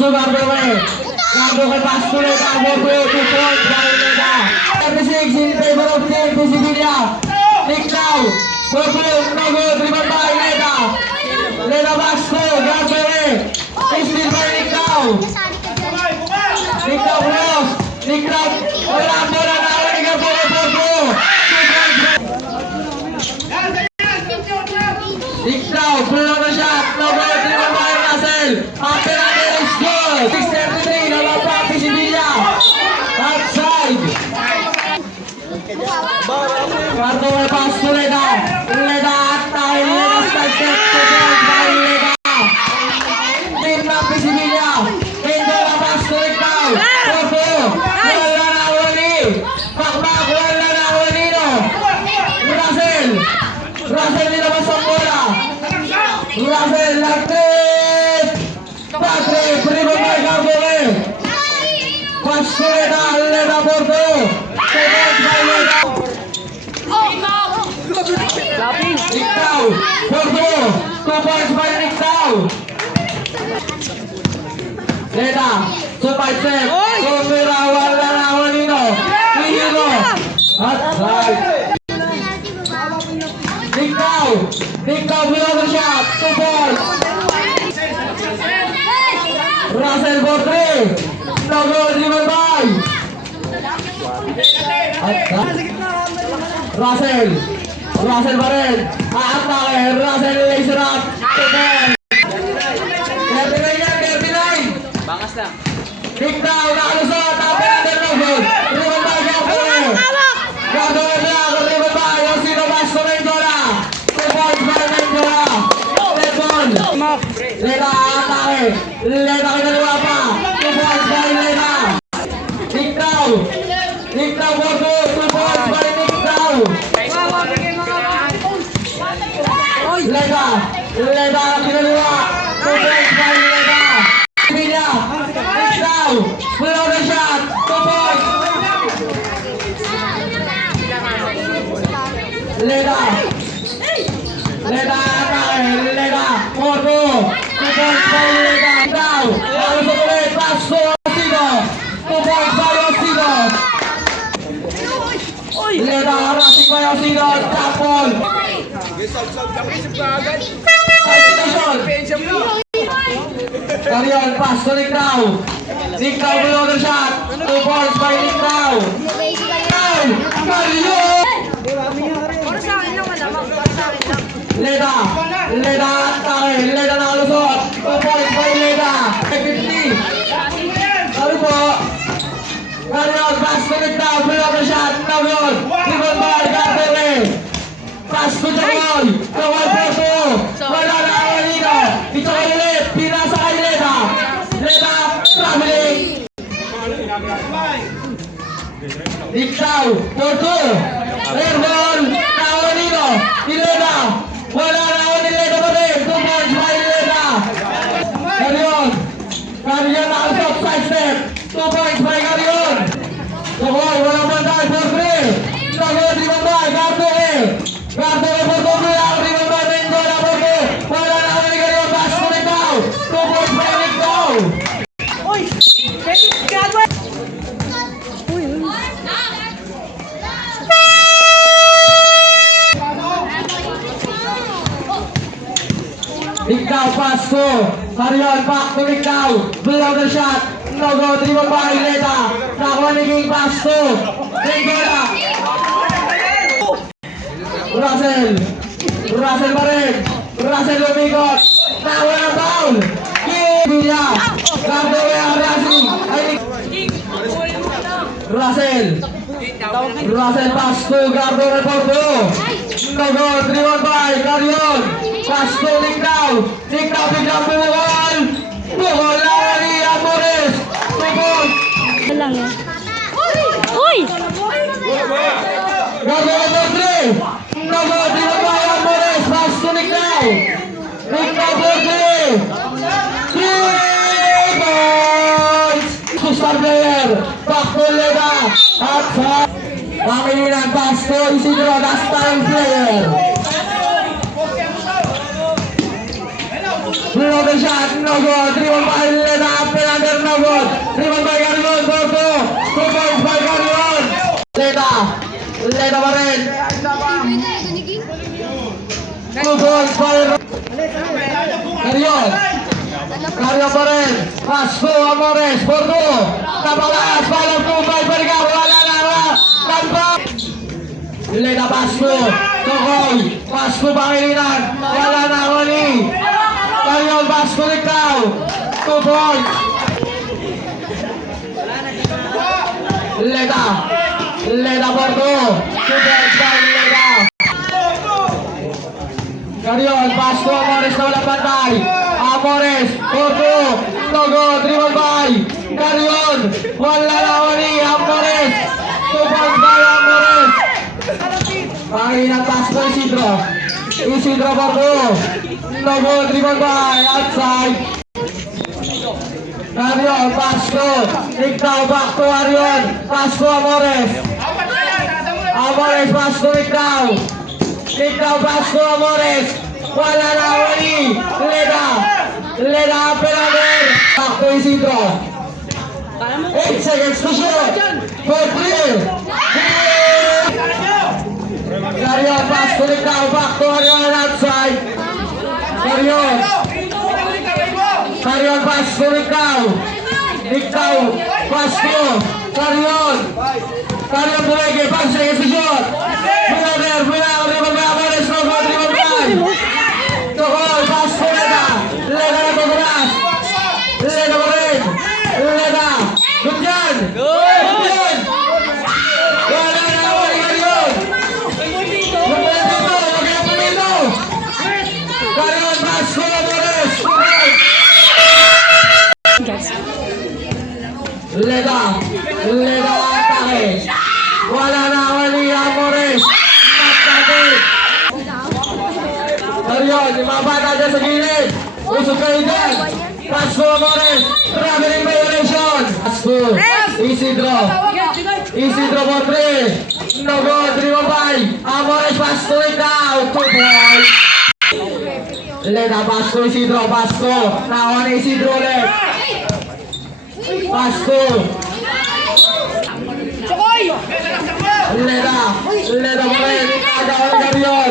Pasto Gardo Pasto Leda, 2 points by Leda. 36 in favor of Team Sevilla. Nick now, 4 no good, driven by Leda. Leda Pasto, Gardo still by Nick now. Nick now cross, Nick now, wala bola na, wala ka bola, 4 Nick now, pull on the shot, no good, driven by Russell. After that is good. 6:33, nalapat si Sevilla. Outside. Gardo Pasto Leda. Leda at Leda strike step to by Leda. Team na si Sevilla. Gardo Pasto Leda. Porto. Wala na wali. Pakmak, wala na wali no. Russell nilabas ang bola. Russell nag-trip. Patrick, rebound by Gardo Pasto Leda, Leda Porto. 2 points by Leda. Nick Tau, Porto, 2 points by Nick Tau. Leda, super step, Tumira, wala na Wanino, Hihino, outside. Nick Tau below the shot, 2 points. Russell for 3, no good, driven by Russell pa rin. Atake. Russell laser up. 2 points. 39 yan. 39. Bangas lang. Kick down. Nakalusot. Tapos natin no good. Driven by Gardo. Gardo black. Driven by Osino Pasto Mendola. 2 points by Mendola. Red ball. Leda atake. Leda kinaliwa pa. 2 points by Leda. Kick down. Nick Tau Porto, 2 points by Nick Tau. Leda kinaliwa, 2 points by Leda. Sevilla, Nick Tau, below the shot, 2 points. Leda atake, Leda Porto, 2 points by Leda. Nick Tau, lalu sebelah Pasto Osino, 2 points by Osino. Leda racing by Osino, tapon. Karion, Pasto Nick Tau. Nick Tau below the shot, 2 points by Nick Tau. Karion! Leda atake, Leda nakalusot, 2 points by Leda. 50. Lalu po. Karion, Pasto Nick Tau below the shot, no good. Driven by Gardo. Pasto Jawal, Porto. Wala na Avelino. Ito kay ulit, pinasa kay Leda. Leda traveling. Nick Tau, Porto. Airball, Avelino. Leda. Wala na Leda pa rin. 2 points by Leda. Karion nakalusot, side step. 2 points by Karion. Tukoy, walang bandal, 4-3. Nagod, driven by Gardo Porto, driven by Mendola Porto. Wala na ako ni Karion, Pasto Nick Tau. 2 points by Nick Tau. Nick Tau, Pasto. Karion, back to Nick Tau. Below the shot. No go, driven by Leda. Nakuha ni King Pasto. Mendola. Russell pa rin. Russell lumikot. Nakuha ng foul. Sevilla. Gardo racing. Russell Pasto. Gardo Porto. No go, driven by Karion. Pasto Nick Tau. Nick Tau biglang bumukol. Bukol na ni Amores. Bukol. Lang yan. Uy! Gardo Porto. No go, driven by Amores. Pasto Nick Tau. Nick Tau Porto. 3 points. Star player. Pasto Leda. At sa Pangilinan Pasto Isidro. That's time player. Below the shot, no good, driven by Leda, Leda pa rin. 2 points para Carrion. Carrion pa rin. Pasko, Amores, Bordo. Tapalas, palang 2-5, Bergar, wala na, Rampa. Leda Pasko, Tokoy, Pasko Pangilinan, wala na, Wani. Carrion, Pasko, Ikaw. 2 points. Leda Bordo. 2 points by Leda. Carrion, Pasko, Amores na walang bantay. Amores, Bordo, Togo, dribble by Carrion, wala na, Wani. Amores, 2 points by Amores. Pangilinan, Pasko, Isidro. Isidro Bordo, Togo, dribble by outside. Carrion, Pasko, Ikaw, back to Carrion, Pasko, Amores. Amores, Pasko, Ikaw. Ikaw, Pasko, Amores. Wala na, Wani. Leda, Pelander. Back to Isidro. 8 seconds to shoot. For 3. Carrion, Pasko, Ikaw, back to Carrion, outside. Carrion, Pasko, Ikaw. Ikaw, Pasko, Carrion. Carrion, Bulege, 5 seconds to shoot. Pelander, dribble by Amores, Togo, dribble by. Togo, Pasko, Leda na tutulas. Leda pa rin. Leda, good yan. Good yan. Wala na, Wani, Carrion. Carrion, Pasko, Amores. Leda atake. Wala na, Wani, Amores. Atake. Carrion, yung mga bata dyan sa gilid. Usog kayo dyan. Pasko, Amores. Traveling violation. Pasko, Isidro for 3. Nogo, dribble by Amores, Pasko, Ikaw. 2 points. Leda, Pasko, Isidro, Pasko. Nawan ni Isidro ulit. Pasko. Leda pa rin. Agawan ni Carrion.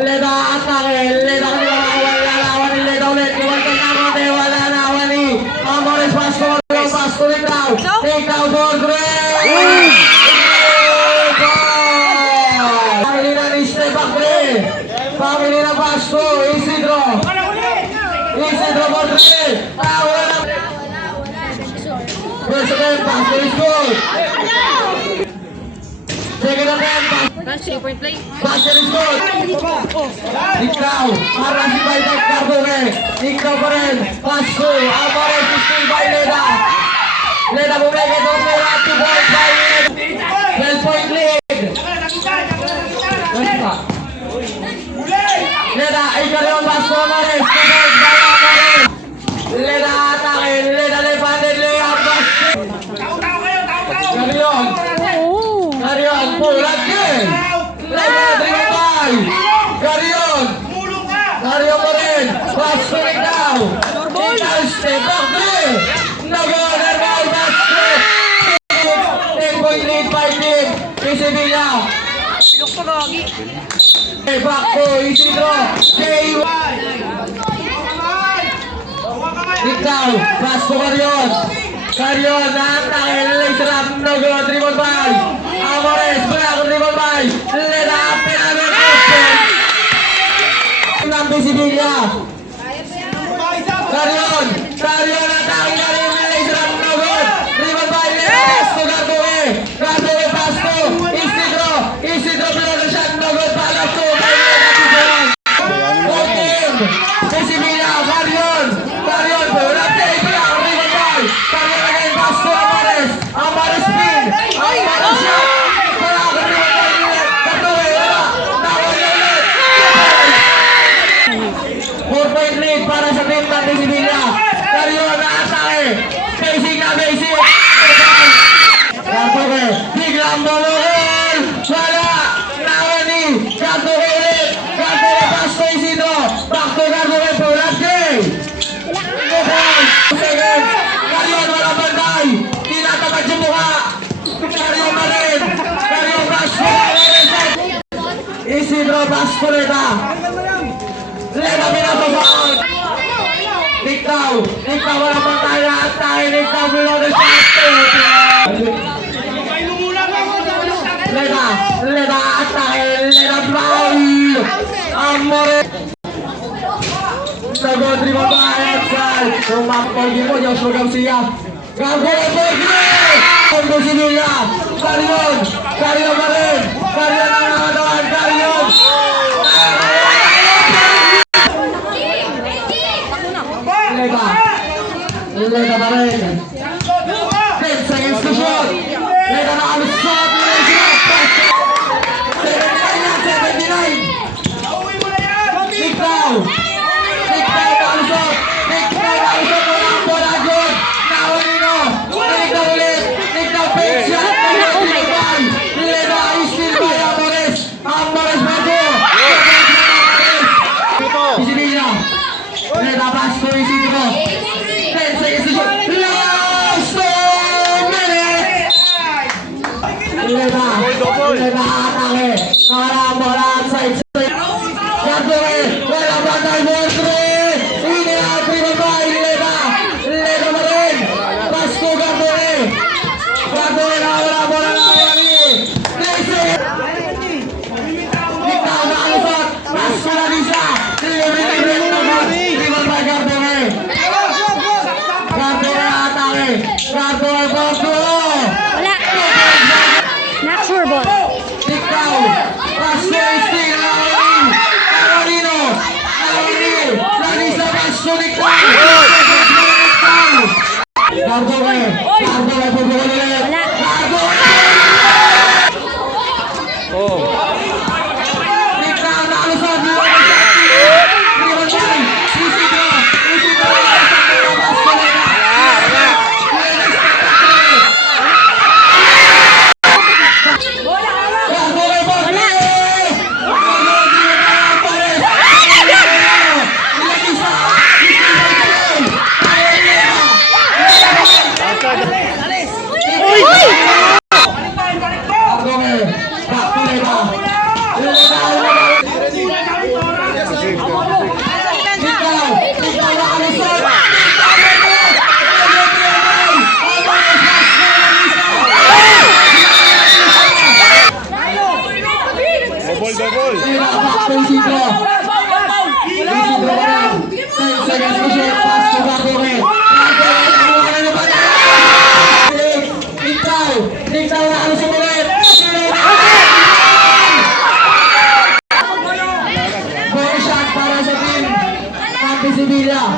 Leda atake. Leda kanila makawala ni Leda ulit. Iwan kang kamote. Wala na, Wani. Amores, Pasko. Pasko, Ikaw. Ikaw for 3. Pangilinan ni Step back 3. Pangilinan Pasko. Isidro for 3. Wala na. First attempt, Pasko is good. Second attempt, Pasko is good. Ikaw, Arasi by Tek Cardone. Ikaw pa rin. Pasko, Amores is still by Leda. Leda bumeke, 2 points by Leda. 12-point lead. Leda, Carrion, Pasko, Amores. 2 points by Amores. Leda atake, Leda left-handed layup. Carrion, pull again. Leda, dribble by Carrion pa rin. Pasko, Ikaw. Ikaw, step back 3. Nogo, normal, Pasko. 10-point lead by team. Isabela. Back to Isidro. J1. Ikaw, Pasko, Carrion, atake, laser up, Nogo, dribble by Amores, back, dribble by Leda, Pelander, ng Isabela. Carrion, atake, Carrion, laser up, Nogo, dribble by Leda, Pasko, Cardone, Pasko, Isidro, Pelander shot, Nogo, palak to, by Leda, 2 points. Isabela, Carrion, bola, take, dribble by Carrion again, Pasko, Amores spin, Amores shot, palak, dribble by Leda, Cardone, nawala ulit. 4-point lead para sa team ng Isabela. Bascoleta. Leda pinasasal. Ikaw wala pang tayo atay. Ikaw below the shot. Leda atay. Leda foul. Amore. Sagot di bawah Excel. Rumah pergi mo Joshua Garcia. Gagol pergi. Untuk Sibilia. Karion Marin. Karion ang Karion. Leda Marin. 10 seconds to shoot. Leda na ang shot. 79. Ikaw Wala. Next ball.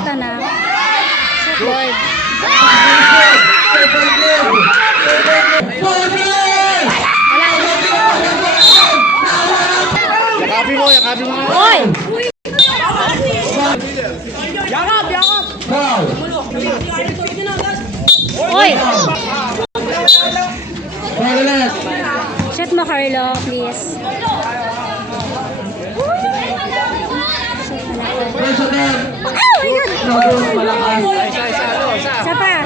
Ito na. Lord. Yakapin mo. Oy! Oy! Shoot mo, Carlo, please. Oh my God! Isa pa.